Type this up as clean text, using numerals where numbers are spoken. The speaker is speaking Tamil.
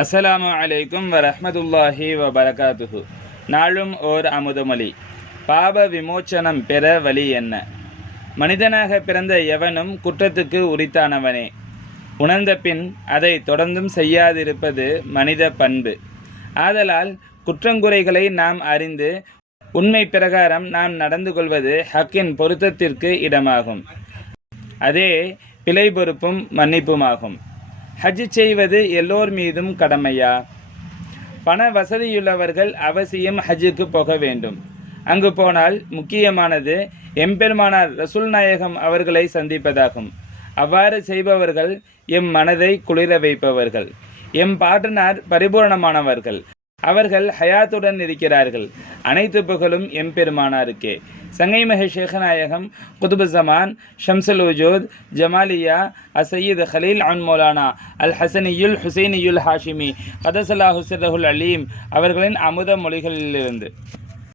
அஸ்ஸலாமு அலைக்கும் வரஹ்மத்துல்லாஹி வபரகாத்துஹு. நாளும் ஓர் அமுதமொழி. பாவ விமோச்சனம் பெற வழி என்ன? மனிதனாக பிறந்த எவனும் குற்றத்துக்கு உரித்தானவனே. உணர்ந்த பின் அதை தொடர்ந்தும் செய்யாதிருப்பது மனித பண்பு. ஆதலால் குற்றங்குறைகளை நாம் அறிந்து உண்மை பிரகாரம் நாம் நடந்து கொள்வது ஹக்கின் பொருத்தத்திற்கு இடமாகும். அதே பிழை பொறுப்பும் மன்னிப்புமாகும். ஹஜ் செய்வது எல்லோர் மீதும் கடமையா? பண வசதியுள்ளவர்கள் அவசியம் ஹஜ்ஜுக்கு போக வேண்டும். அங்கு போனால் முக்கியமானது எம்பெருமானார் ரசூல் நாயகம் அவர்களை சந்திப்பதாகும். அவ்வாறு செய்பவர்கள் எம் மனதை குளிர வைப்பவர்கள். எம் பாட்டனார் பரிபூர்ணமானவர்கள். அவர்கள் ஹயாத்துடன் இருக்கிறார்கள். அனைத்து புகழும் எம்பெருமானாருக்கே. சங்கைமஹ ஷேഖநாயகம் குதுபுஸ்ஸமான் ஷம்சுல் வஜூத் ஜமாலியா அசையீத் ஹலீல் அன் மௌலானா அல் ஹசனியுல் ஹுசைனியுல் ஹாஷிமி கதசல்லாஹு சிர்ரஹுல் அலீம் அவர்களின் அமுத மொழிகளிலிருந்து